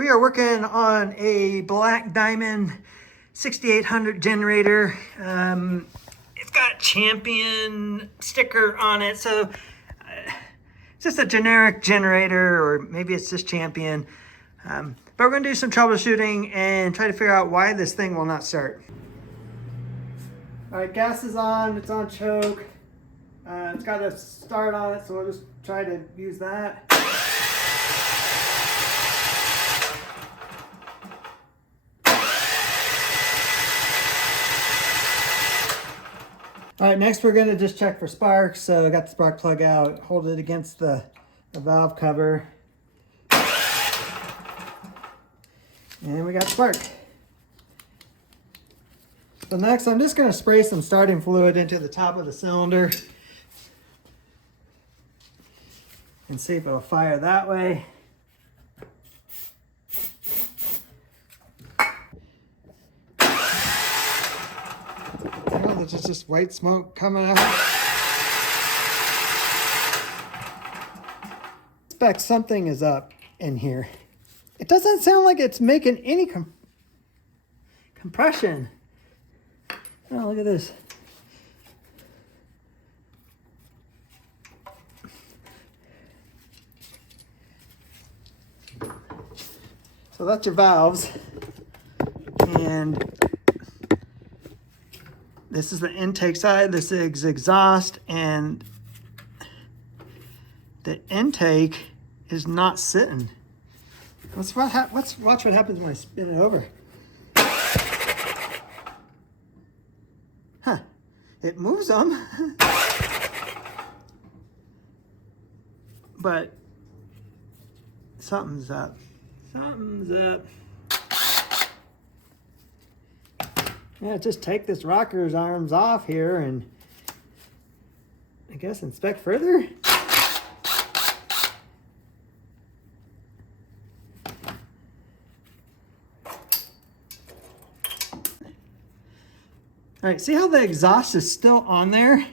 We are working on a Black Diamond 6800 generator. It's got Champion sticker on it, so it's just a generic generator, or maybe it's just Champion. But we're going to do some troubleshooting and try to figure out why this thing will not start. All right, gas is on, it's on choke. It's got a start on it, so we'll just try to use that. All right, next we're gonna just check for sparks. So I got the spark plug out, hold it against the valve cover. And we got spark. So next I'm just gonna spray some starting fluid into the top of the cylinder and see if it'll fire that way. There's just white smoke coming out. I expect something is up in here. It doesn't sound like it's making any compression. Oh, look at this. So that's your valves. And this is the intake side, this is exhaust, and the intake is not sitting. Let's watch what happens when I spin it over. Huh, it moves them. But something's up. Something's up. Yeah, just take this rocker's arms off here and I guess inspect further. All right, see how the exhaust is still on there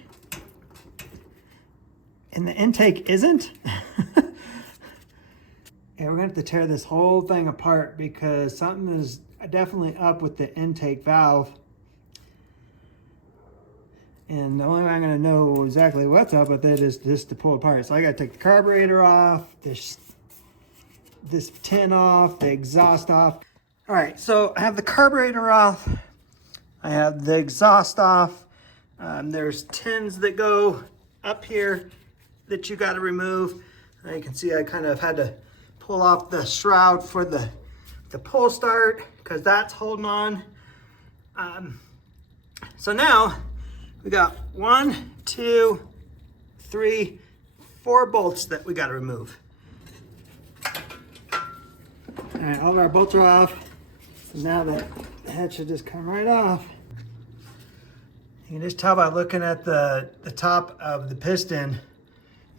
and the intake isn't? Yeah, we're gonna have to tear this whole thing apart because something is definitely up with the intake valve. And the only way I'm gonna know exactly what's up with it is just to pull it apart. So I gotta take the carburetor off, this tin off, the exhaust off. All right, so I have the carburetor off. I have the exhaust off. There's tins that go up here that you gotta remove. You can see I kind of had to pull off the shroud for the pull start because that's holding on. So now we got 1, 2, 3, 4 bolts that we got to remove. All right, all of our bolts are off. So now the head should just come right off. You can just tell by looking at the top of the piston,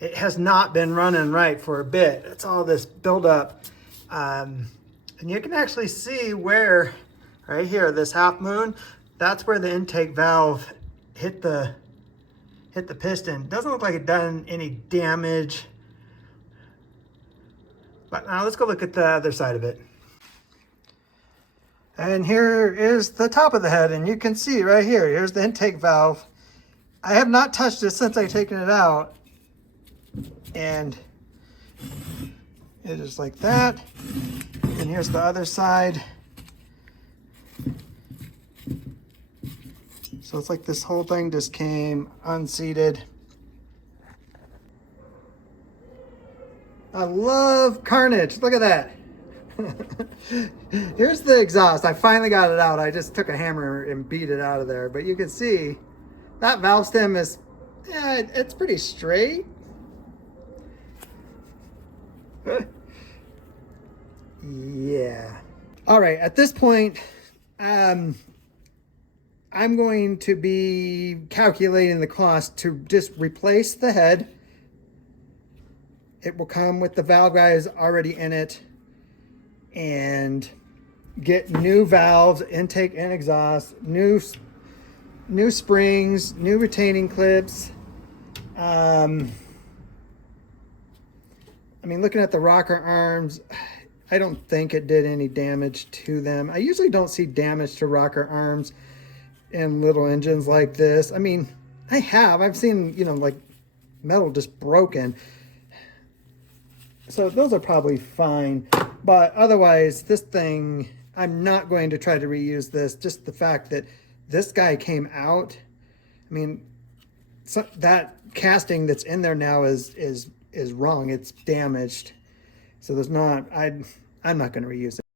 it has not been running right for a bit. It's all this buildup. And you can actually see where, right here, this half moon, that's where the intake valve hit the piston. Doesn't look like it done any damage. But now let's go look at the other side of it. And here is the top of the head, and you can see right here, here's the intake valve. I have not touched it since I've taken it out. And it is like that. And here's the other side. So it's like this whole thing just came unseated. I love carnage. Look at that. Here's the exhaust. I finally got it out. I just took a hammer and beat it out of there. But you can see that valve stem is, yeah, it's pretty straight. Yeah. All right, at this point, I'm going to be calculating the cost to just replace the head. It will come with the valve guides already in it, and get new valves, intake and exhaust, new springs, new retaining clips. I mean, looking at the rocker arms, I don't think it did any damage to them. I usually don't see damage to rocker arms in little engines like this. I mean, I've seen, you know, like metal just broken. So those are probably fine. But otherwise, this thing, I'm not going to try to reuse this. Just the fact that this guy came out, I mean, so that casting that's in there now is wrong. It's damaged. So there's not, I'm not going to reuse it.